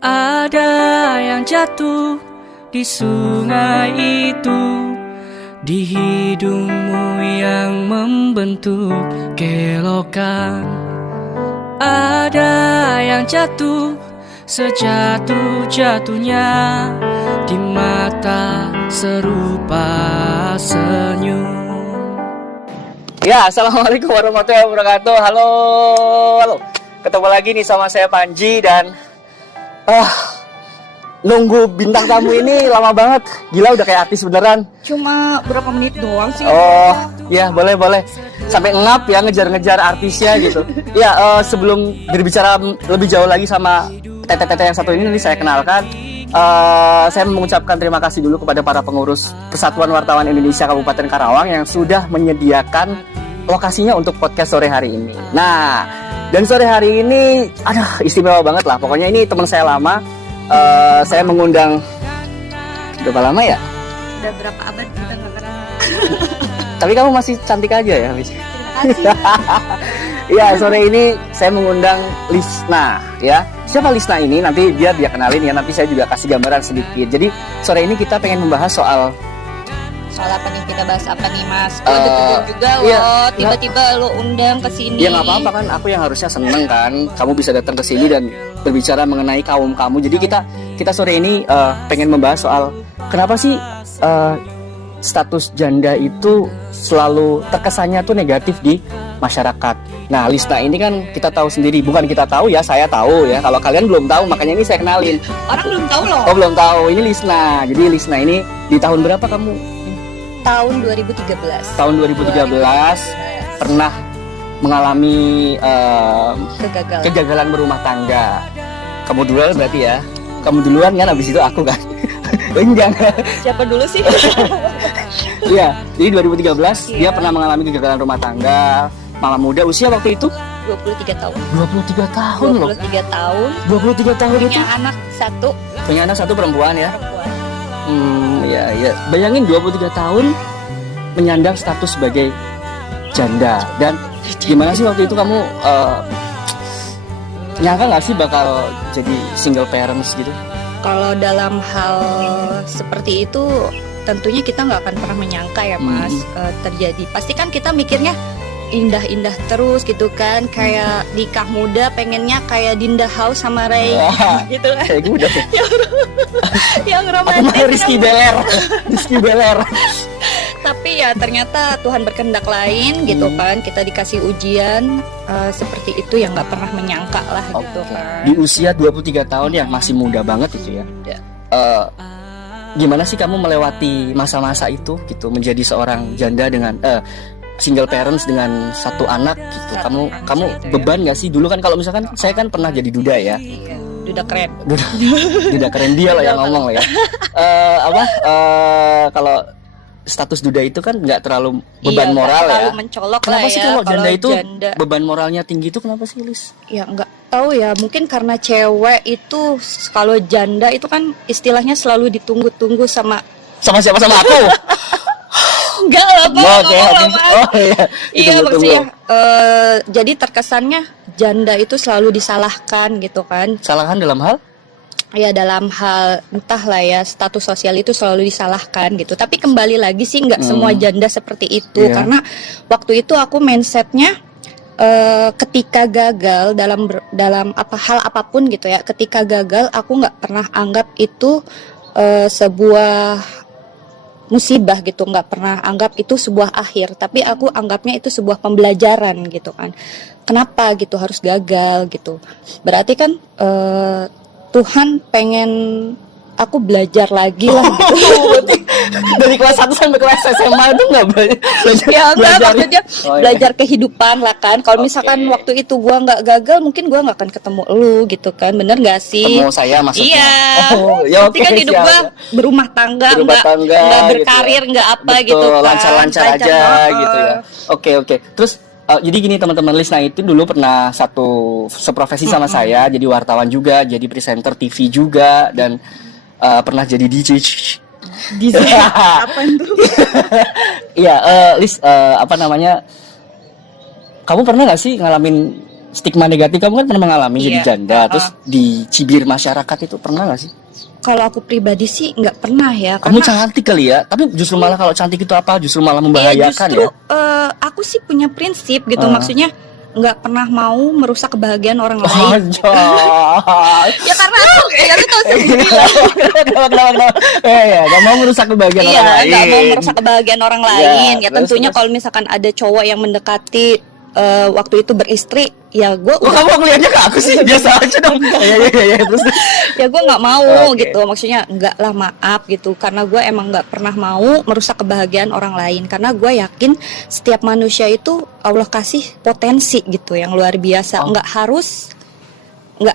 Ada yang jatuh di sungai itu, di hidungmu yang membentuk kelokan. Ada yang jatuh sejatuh-jatuhnya, di mata serupa senyum. Ya, assalamualaikum warahmatullahi wabarakatuh. Halo. Ketemu lagi nih sama saya Panji dan nunggu bintang tamu ini lama banget. Gila, udah kayak artis beneran. Cuma berapa menit doang sih. Oh, ya boleh. Sampai ngap ya ngejar-ngejar artisnya gitu. Ya, sebelum berbicara lebih jauh lagi sama tete-tete yang satu ini saya kenalkan. Saya mengucapkan terima kasih dulu kepada para pengurus Persatuan Wartawan Indonesia Kabupaten Karawang yang sudah menyediakan lokasinya untuk podcast sore hari ini. Nah, dan sore hari ini, istimewa banget lah. Pokoknya ini teman saya lama. Saya mengundang, berapa lama ya? Udah berapa abad kita nggak kenal. Tapi kamu masih cantik aja ya, Miss. Terima kasih. Ya, sore ini saya mengundang Lisna, ya. Siapa Lisna ini? Nanti dia kenalin ya. Nanti saya juga kasih gambaran sedikit. Jadi sore ini kita pengen membahas soal apa nih, kita bahas apa nih Mas? Deg-degan juga loh, tiba-tiba lo undang ke sini. Ya nggak apa-apa kan, aku yang harusnya seneng kan. Kamu bisa datang ke sini dan berbicara mengenai kaum kamu. Jadi kita sore ini pengen membahas soal kenapa sih status janda itu selalu terkesannya tuh negatif di masyarakat. Nah, Lisna ini kan kita tahu sendiri, bukan kita tahu ya, saya tahu ya. Kalau kalian belum tahu, makanya ini saya kenalin. Orang belum tahu loh. Oh, belum tahu. Ini Lisna. Jadi Lisna ini di tahun berapa kamu? Tahun 2013. Tahun 2013 pernah mengalami kegagalan berumah tangga. Kamu duluan berarti ya? Kamu duluan kan, habis itu aku kan? Enggak. Siapa dulu sih? Iya, jadi 2013 dia pernah mengalami kegagalan rumah tangga. Mama muda, usia waktu itu? 23 tahun. 23 tahun loh. 23 tahun. 23 tahun itu? Punya anak satu. Punya anak satu perempuan ya? Perempuan. Ya. Bayangin 23 tahun menyandang status sebagai janda. Dan gimana sih waktu itu kamu nyangka nggak sih bakal jadi single parents gitu? Kalau dalam hal seperti itu tentunya kita nggak akan pernah menyangka ya Mas terjadi. Pasti kan kita mikirnya indah-indah terus gitu kan, kayak nikah muda pengennya kayak Dinda House sama Ray gitu kan. Kayak gue udah yang aku mah romantis. Rizky Beler. Tapi ya ternyata Tuhan berkehendak lain gitu kan. Kita dikasih ujian seperti itu yang nggak pernah menyangka lah gitu kan. Di usia 23 tahun yang masih muda banget itu ya. Gimana sih kamu melewati masa-masa itu gitu, menjadi seorang janda dengan single parents dengan satu anak gitu. Kamu beban nggak sih dulu kan? Kalau misalkan saya kan pernah jadi duda ya. Duda keren. Duda keren dia loh yang ngomong ya. Kalau status duda itu kan nggak terlalu beban moral ya. Mencolok kenapa lah sih ya, kalau janda itu beban moralnya tinggi itu kenapa sih, Lis? Ya nggak tahu ya, mungkin karena cewek itu kalau janda itu kan istilahnya selalu ditunggu-tunggu sama siapa, sama aku? Enggak lah, iya. Iya maksudnya jadi terkesannya janda itu selalu disalahkan gitu kan. Salahkan dalam hal? Ya dalam hal entahlah ya, status sosial itu selalu disalahkan gitu. Tapi kembali lagi sih nggak semua janda seperti itu. Karena waktu itu aku mindsetnya ketika gagal dalam hal apapun gitu ya. Ketika gagal aku nggak pernah anggap itu sebuah musibah gitu, nggak pernah anggap itu sebuah akhir, tapi aku anggapnya itu sebuah pembelajaran gitu kan. Kenapa gitu harus gagal gitu? Berarti kan Tuhan pengen aku belajar lagi lah gitu. Dari kelas 1 sampai kelas SMA itu nggak belajar? Ya enggak, maksudnya belajar kehidupan lah kan. Kalau misalkan waktu itu gua nggak gagal, mungkin gua nggak akan ketemu lu gitu kan. Bener nggak sih? Ketemu saya maksudnya? Iya. Nanti kan hidup gua berumah tangga, nggak berkarir, nggak apa gitu kan. Lancar-lancar aja gitu ya. Oke. Terus jadi gini teman-teman, Lisna itu dulu pernah seprofesi sama saya, jadi wartawan juga, jadi presenter TV juga, dan pernah jadi DJ. Apa itu? Iya, Lis, kamu pernah nggak sih ngalamin stigma negatif kamu kan pernah mengalami jadi Iya. janda, terus dicibir masyarakat itu pernah nggak sih? Kalau aku pribadi sih nggak pernah ya, Kamu karena cantik kali ya, tapi justru malah kalau cantik itu apa? Justru malah iya, membahayakan justru ya. aku sih punya prinsip gitu, maksudnya nggak pernah mau merusak kebahagiaan orang lain. Anjay. Ya karena aku ya lu tahu sendiri lah. Kenapa? Ya, gak mau merusak kebahagiaan Iya, orang lain. nggak mau merusak kebahagiaan orang Iya, lain. Ya terus, tentunya terus. kalau misalkan ada cowok yang mendekati waktu itu beristri, ya gue Kok kamu ngeliatnya ke aku sih? Biasa aja dong. Iya, terus. ya gue nggak mau Oke. gitu, maksudnya nggak lah, maaf gitu, karena gue emang nggak pernah mau merusak kebahagiaan orang lain, karena gue yakin setiap manusia itu Allah kasih potensi gitu yang luar biasa. Nggak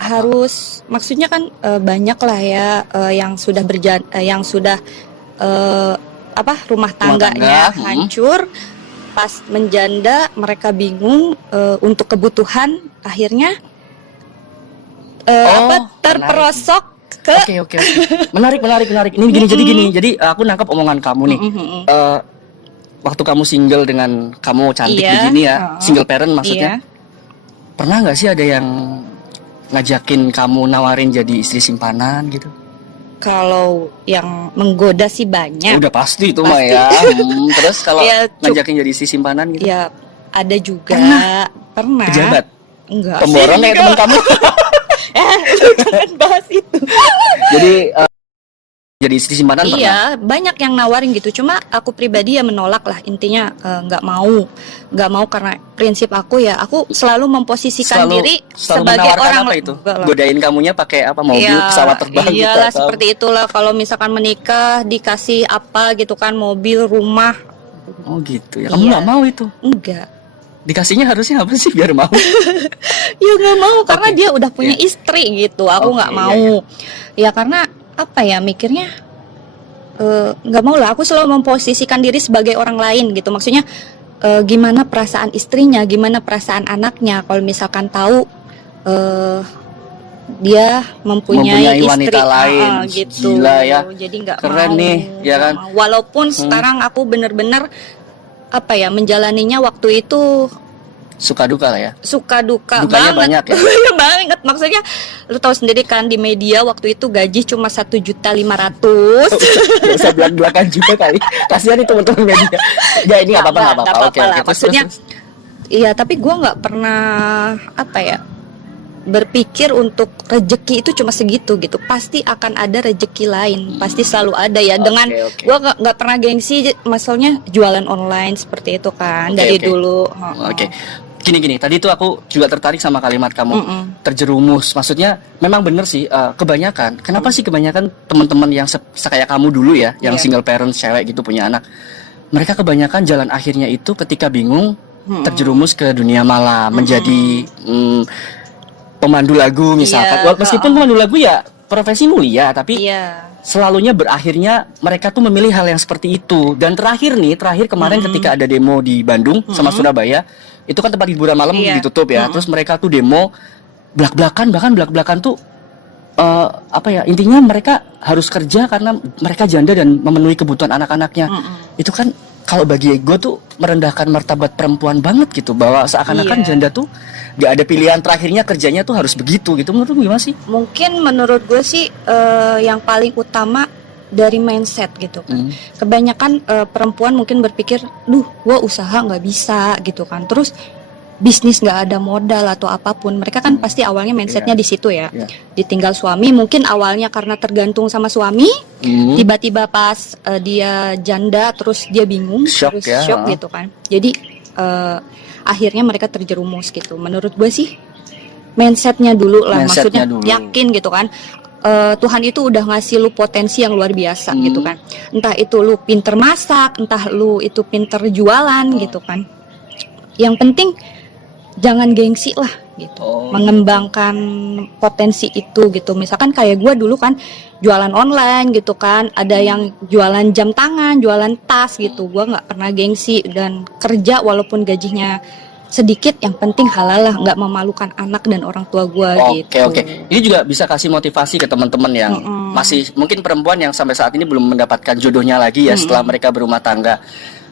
harus maksudnya kan banyak lah ya yang sudah yang sudah rumah tangganya tangga, hancur, pas menjanda mereka bingung untuk kebutuhan, akhirnya terperosok ke Oke. Menarik. Ini gini, jadi aku nangkap omongan kamu nih. Waktu kamu single dengan kamu cantik Iya, begini ya, single parent maksudnya. Iya. Pernah nggak sih ada yang ngajakin kamu nawarin jadi istri simpanan gitu? Kalau yang menggoda sih banyak. Udah pasti itu mah Pasti. ya. Terus kalau Ya, ngajakin jadi istri simpanan gitu? Ya ada juga. Pernah. Pejabat? Enggak. Pemborong kayak teman kamu? Jangan bahas itu. Jadi jadi istri simpanan pernah? Iya, banyak yang nawarin gitu. Cuma aku pribadi ya menolak lah. Intinya nggak mau karena prinsip aku ya. Aku selalu memposisikan diri sebagai menawarkan orang. apa itu? Enggak lah. Godain kamunya pakai apa? Mobil, Iya, pesawat terbang gitu? iyalah, atau- seperti itulah. Kalau misalkan menikah dikasih apa gitu kan, mobil, rumah. Oh gitu ya. Kamu Iya. nggak mau itu? Enggak. Dikasihnya harusnya apa sih biar mau? Ya nggak mau karena Oke. dia udah punya Iya. istri gitu. Aku Oke, nggak iya, mau. Ya karena apa ya, mikirnya nggak mau lah. Aku selalu memposisikan diri sebagai orang lain gitu. Maksudnya gimana perasaan istrinya, gimana perasaan anaknya. Kalau misalkan tahu dia mempunyai istri wanita lain. gitu. Gila ya. Jadi nggak Keren mau. nih, ya nggak kan? mau. Walaupun sekarang aku bener-bener apa ya, menjalaninya waktu itu Suka duka lah ya. suka duka Dukanya banget. banyak ya? Banyak banget, maksudnya lu tahu sendiri kan di media waktu itu gaji cuma 1.500.000. Gak usah belak-belakan juga kali. Kasihan itu teman-teman media. Ya ini nggak apa-apa. Nggak apa-apa lah. Terus, Maksudnya terus. iya, tapi gua nggak pernah apa ya, berpikir untuk rejeki itu cuma segitu gitu. Pasti akan ada rejeki lain, pasti selalu ada ya. Dengan Oke. gua nggak pernah gengsi, maksudnya jualan online seperti itu kan Oke, dari oke. dulu. Oke. Gini, tadi tuh aku juga tertarik sama kalimat kamu. Terjerumus. Maksudnya memang bener sih, kebanyakan. Kenapa sih kebanyakan teman-teman yang kayak kamu dulu ya, yang Iya. single parent cewek gitu punya anak. Mereka kebanyakan jalan akhirnya itu ketika bingung terjerumus ke dunia malam, menjadi pemandu lagu misalkan. Iya, Meskipun pemandu lagu ya profesi mulia, tapi Iya. selalunya berakhirnya mereka tuh memilih hal yang seperti itu. Dan terakhir kemarin ketika ada demo di Bandung sama Surabaya, itu kan tempat hiburan malam Iya. ditutup ya. Terus mereka tuh demo belak-belakan tuh apa ya, intinya mereka harus kerja karena mereka janda dan memenuhi kebutuhan anak-anaknya. Itu kan kalau bagi gue tuh merendahkan martabat perempuan banget gitu, bahwa seakan-akan Iya. janda tuh gak ada pilihan, terakhirnya kerjanya tuh harus begitu gitu. Menurut lu gimana sih? Mungkin menurut gue sih yang paling utama dari mindset gitu kan. Kebanyakan perempuan mungkin berpikir, gue usaha nggak bisa gitu kan. Terus bisnis nggak ada modal atau apapun. Mereka kan pasti awalnya mindsetnya di situ ya. Iya. Ditinggal suami, mungkin awalnya karena tergantung sama suami. Tiba-tiba pas dia janda, terus dia bingung, Shock terus ya, shock gitu kan. Jadi akhirnya mereka terjerumus gitu. Menurut gue sih mindsetnya dulu lah, Mindsetnya maksudnya dulu. yakin gitu kan. Tuhan itu udah ngasih lu potensi yang luar biasa gitu kan. Entah itu lu pinter masak, entah lu itu pinter jualan gitu kan. Yang penting jangan gengsi lah gitu. Mengembangkan potensi itu gitu. Misalkan kayak gue dulu kan jualan online gitu kan. Ada yang jualan jam tangan, jualan tas gitu. Gue nggak pernah gengsi dan kerja walaupun gajinya sedikit, yang penting halal lah, nggak memalukan anak dan orang tua gue gitu. Oke. Ini juga bisa kasih motivasi ke teman-teman yang masih mungkin perempuan yang sampai saat ini belum mendapatkan jodohnya lagi ya setelah mereka berumah tangga.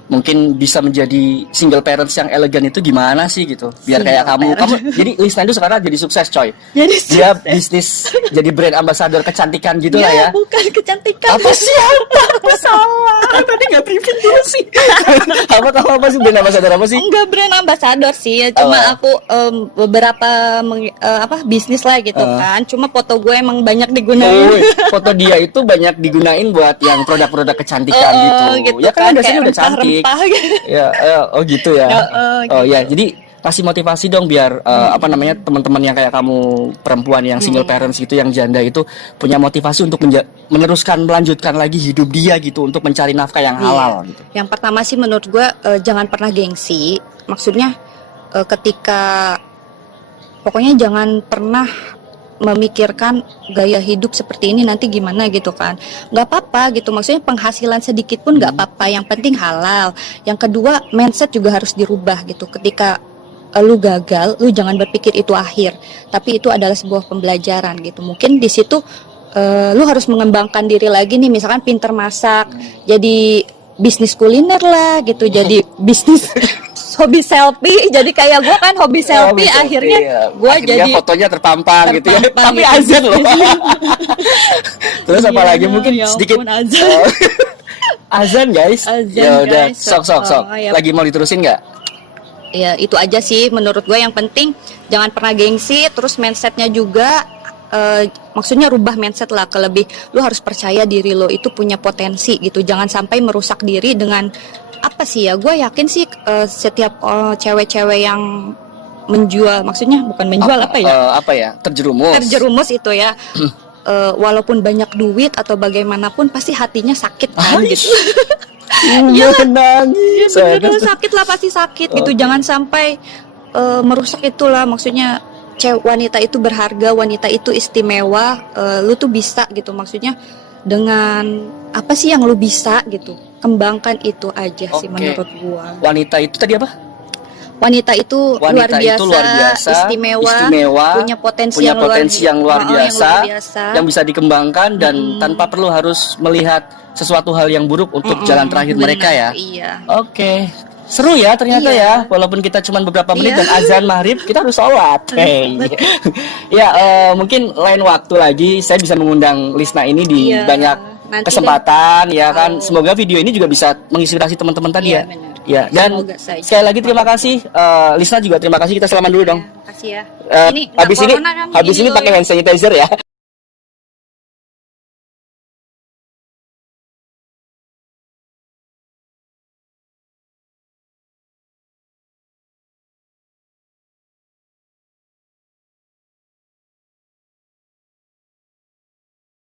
mungkin bisa menjadi single parents yang elegan itu gimana sih gitu? Biar kayak Single kamu jadi Lisna itu sekarang jadi sukses coy. Jadi Dia bisnis jadi brand ambassador kecantikan gitu lah ya. bukan kecantikan. Apa sih? Aku salah. Tadi nggak briefing dulu sih. Apa sih brand ambassador apa sih? Enggak brand ambassador sih, ya cuma aku beberapa bisnis lah gitu kan. Cuma foto gue emang banyak digunain. Oh, foto dia itu banyak digunain buat yang produk-produk kecantikan gitu. Ya kan biasanya udah cantik. Ya, oh gitu ya. Oh ya, jadi kasih motivasi dong biar teman-teman yang kayak kamu perempuan yang single parents gitu, yang janda itu punya motivasi untuk melanjutkan lagi hidup dia gitu untuk mencari nafkah yang halal gitu. Yang pertama sih menurut gue jangan pernah gengsi. Maksudnya ketika pokoknya jangan pernah memikirkan gaya hidup seperti ini nanti gimana gitu kan. Nggak apa-apa gitu, maksudnya penghasilan sedikit pun nggak apa-apa, yang penting halal. Yang kedua, mindset juga harus dirubah gitu. Ketika lu gagal, lu jangan berpikir itu akhir, tapi itu adalah sebuah pembelajaran gitu. Mungkin di situ lu harus mengembangkan diri lagi nih, misalkan pinter masak, jadi bisnis kuliner lah gitu, jadi bisnis hobi selfie. Jadi kayak gue kan hobi selfie, akhirnya gue jadi fotonya terpampang gitu ya. Tapi gitu. azan loh. Terus apalagi mungkin ya sedikit ampun, azan. azan guys. Azan, ya udah, guys. sok. Ya. Lagi mau diterusin nggak? Ya itu aja sih menurut gue, yang penting jangan pernah gengsi. Terus mindsetnya juga maksudnya rubah mindset lah ke lebih, lu harus percaya diri lo itu punya potensi gitu. Jangan sampai merusak diri dengan apa sih ya, gue yakin sih setiap cewek-cewek yang menjual, maksudnya bukan menjual terjerumus itu ya. Walaupun banyak duit atau bagaimanapun pasti hatinya sakit kan gitu. Iya nangis. Bener, sakit lah, pasti sakit gitu. Jangan sampai merusak itulah, maksudnya wanita itu berharga, wanita itu istimewa. Lu tuh bisa gitu, maksudnya dengan apa sih yang lu bisa gitu, kembangkan itu aja sih menurut gua. Wanita itu tadi apa? Wanita itu luar biasa, istimewa, punya potensi yang luar biasa, yang bisa dikembangkan dan tanpa perlu harus melihat sesuatu hal yang buruk untuk jalan terakhir mereka ya. Iya. Oke. Seru ya ternyata ya, walaupun kita cuma beberapa menit dan azan maghrib kita harus sholat. Ya mungkin lain waktu lagi saya bisa mengundang Lisna ini di banyak kesempatan ya kan. Semoga video ini juga bisa menginspirasi teman-teman tadi ya. Benar. Ya, dan sekali lagi terima kasih Lisna juga terima kasih, kita salaman dulu dong. Terima kasih ya. Habis ini pakai hand sanitizer ya.